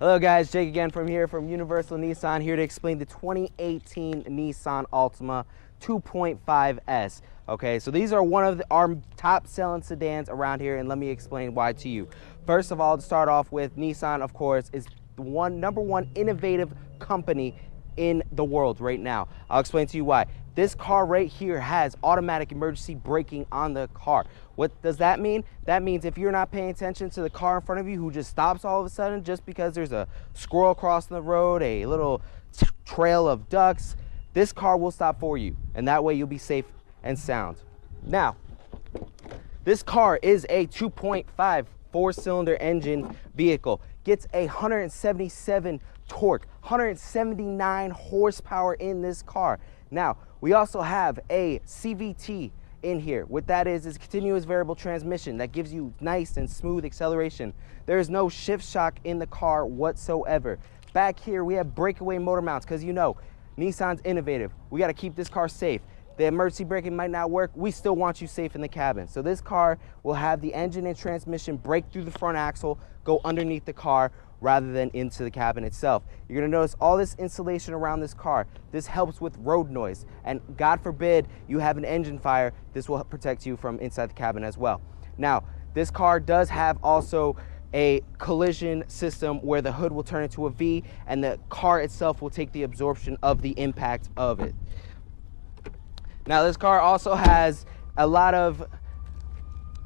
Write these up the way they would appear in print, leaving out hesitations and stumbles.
Hello guys, Jake again from Universal Nissan, here to explain the 2018 Nissan Altima 2.5S. Okay, so these are one of our top selling sedans around here, and let me explain why to you. First of all, to start off with, Nissan, of course, is the number one innovative company in the world right now. I'll explain to you why. This car right here has automatic emergency braking on the car. What does that mean? That means if you're not paying attention to the car in front of you who just stops all of a sudden just because there's a squirrel crossing the road, a little trail of ducks, this car will stop for you, and that way you'll be safe and sound. Now, this car is a 2.5 four-cylinder engine vehicle. Gets 177 torque, 179 horsepower in this car. Now, we also have a CVT in here. What that is continuous variable transmission that gives you nice and smooth acceleration. There is no shift shock in the car whatsoever. Back here, we have breakaway motor mounts because you know, Nissan's innovative. We got to keep this car safe. The emergency braking might not work. We still want you safe in the cabin. So this car will have the engine and transmission break through the front axle, go underneath the car rather than into the cabin itself. You're gonna notice all this insulation around this car. This helps with road noise, and God forbid you have an engine fire, this will protect you from inside the cabin as well. Now, this car does have also a collision system where the hood will turn into a V and the car itself will take the absorption of the impact of it. Now, this car also has a lot of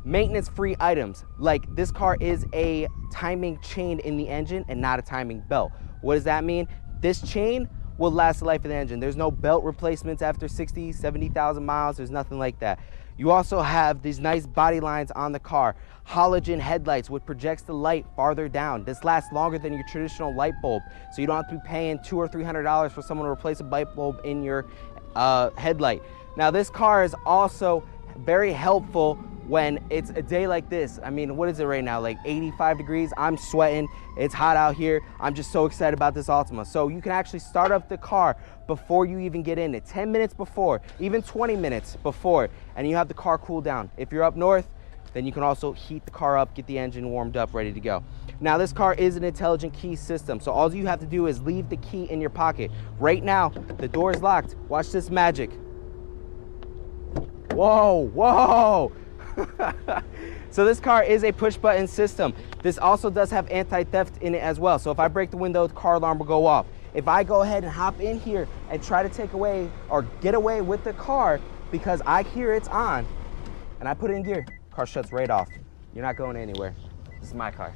maintenance-free items. Like, this car is a timing chain in the engine and not a timing belt. What does that mean? This chain will last the life of the engine. There's no belt replacements after 60, 70,000 miles. There's nothing like that. You also have these nice body lines on the car. Halogen headlights, which projects the light farther down. This lasts longer than your traditional light bulb, so you don't have to be paying $200 or $300 for someone to replace a light bulb in your headlight. Now, this car is also very helpful when it's a day like this. I mean, what is it right now? Like 85 degrees. I'm sweating. It's hot out here. I'm just so excited about this Altima. So you can actually start up the car before you even get in it, 10 minutes before, even 20 minutes before, and you have the car cool down. If you're up north, then you can also heat the car up, get the engine warmed up, ready to go. Now, this car is an intelligent key system, so all you have to do is leave the key in your pocket. Right now, the door is locked. Watch this magic. Whoa, whoa. So this car is a push button system. This also does have anti-theft in it as well. So if I break the window, the car alarm will go off. If I go ahead and hop in here and try to take away or get away with the car because I hear it's on and I put it in gear, car shuts right off. You're not going anywhere. This is my car.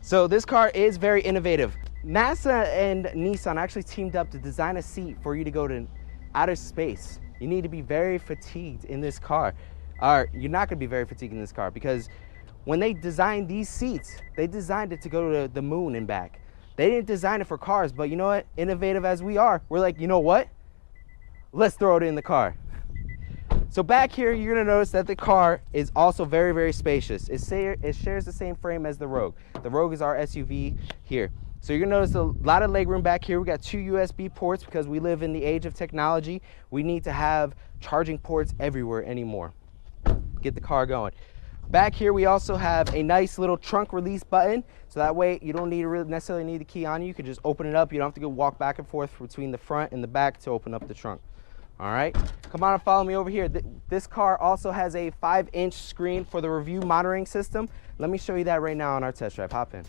So this car is very innovative. NASA and Nissan actually teamed up to design a seat for you to go to outer space. You need to be very fatigued in this car. Or you're not going to be very fatigued in this car, because when they designed these seats, they designed it to go to the moon and back. They didn't design it for cars, but you know what? Innovative as we are, we're like, you know what? Let's throw it in the car. So back here, you're going to notice that the car is also very, very spacious. It shares the same frame as the Rogue. The Rogue is our SUV here. So you're gonna notice a lot of legroom back here. We got 2 USB ports because we live in the age of technology. We need to have charging ports everywhere anymore. Get the car going. Back here, we also have a nice little trunk release button. So that way you don't necessarily need the key on you. You can just open it up. You don't have to go walk back and forth between the front and the back to open up the trunk. All right, come on and follow me over here. This car also has a 5-inch screen for the review monitoring system. Let me show you that right now on our test drive. Hop in.